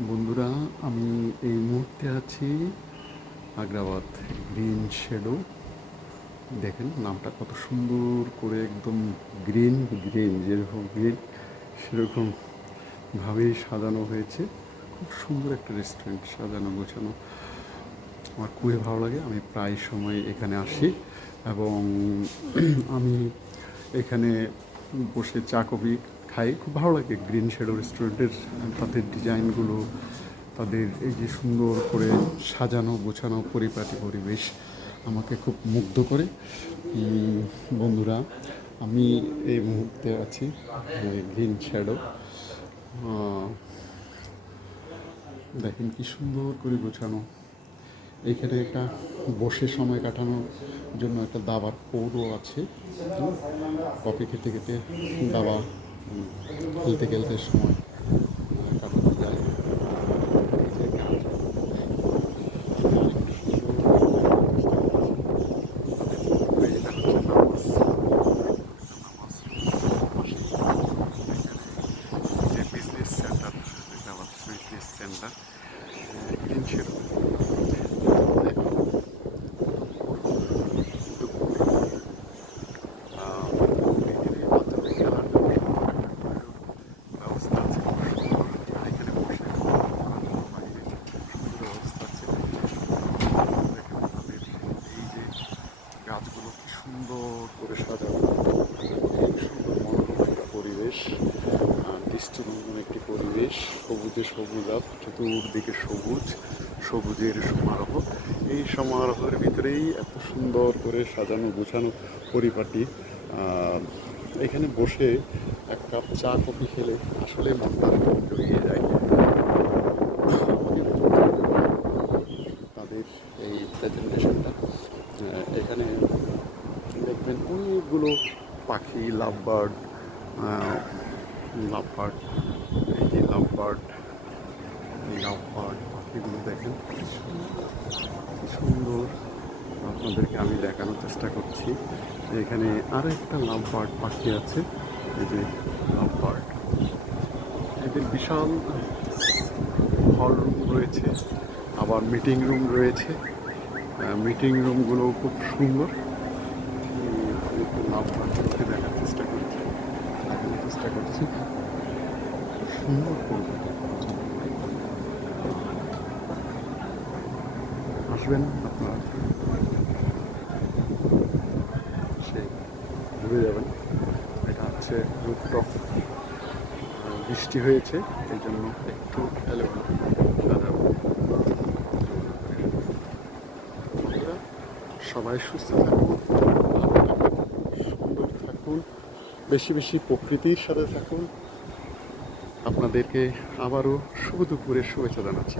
বন্ধুরা, আমি এই মুহূর্তে আছি আগ্রাবাদ গ্রিন শেডো। দেখেন, নামটা কত সুন্দর করে একদম গ্রিন গ্রিন, যেরকম গ্রিন, সেরকম ভাবেই সাজানো হয়েছে। খুব সুন্দর একটা রেস্টুরেন্ট সাজানো, গোছানো। আমার খুবই ভালো লাগে, আমি প্রায় সময় এখানে আসি এবং আমি এখানে বসে চা কফি খাই। খুব ভালো লাগে গ্রিন শ্যাডো রেস্টুরেন্টের, তাদের ডিজাইনগুলো, তাদের এই যে সুন্দর করে সাজানো, গোছানো, পরিপাটি পরিবেশ আমাকে খুব মুগ্ধ করে। বন্ধুরা, আমি এই মুহূর্তে আছি গ্রিন শ্যাডো। দেখেন কি সুন্দর করে গোছানো। এখানে একটা বসে সময় কাটানোর জন্য একটা দাবার পৌরও আছে। কফি খেতে খেতে দাবা খেলতে খেলতে সময় আহ, কাটানো যায় এই যে গাছ। এই যে হচ্ছে নামাজ। নামাজ। যে business centre business centre green shadow ব্যবস্থা আছে খুব সুন্দর এখানে বসে বাইরে সুন্দর ব্যবস্থা আছে দেখেন আমাদের এই যে গাছগুলো কি সুন্দর করে সাজানো এই সুন্দর মনোরম একটা পরিবেশ আহ, দৃষ্টিনন্দন একটি পরিবেশ সবুজে সবুজাত চতুর্দিকে সবুজ, সবুজের সমারোহ। এই সমারোহের ভিতরেই এত সুন্দর করে সাজানো, গোছানো পরিপাটি এখানে বসে এক কাপ চা, কফি খেলে আসলে মনটা জড়িয়ে যায়। তাদের এই প্রেজেন্টেশনটা এখানে দেখবেন অনেকগুলো পাখি love bird love bird bird পাখিগুলো দেখেন, কি সুন্দর আপনাদেরকে আমি দেখানোর চেষ্টা করছি। এখানে আরও একটা লাভ পাখি আছে। এই যে লাভ এদের বিশাল হল রুম রয়েছে, আবার মিটিং রুম রয়েছে। মিটিং রুমগুলো খুব সুন্দর। আমি একটু লাভ দেখার চেষ্টা করছি। দেখানোর চেষ্টা করছি। সুন্দর আসবেন আপনারা। সেই ঘুরে যাবেন। এটা হচ্ছে রুপটপ বৃষ্টি হয়েছে এই জন্য একটু সবাই সুস্থ থাকুন, সুন্দর থাকুন বেশি বেশি প্রকৃতির সাথে থাকুন। আপনাদেরকে আবারও শুভ দুপুরের শুভেচ্ছা জানাচ্ছি।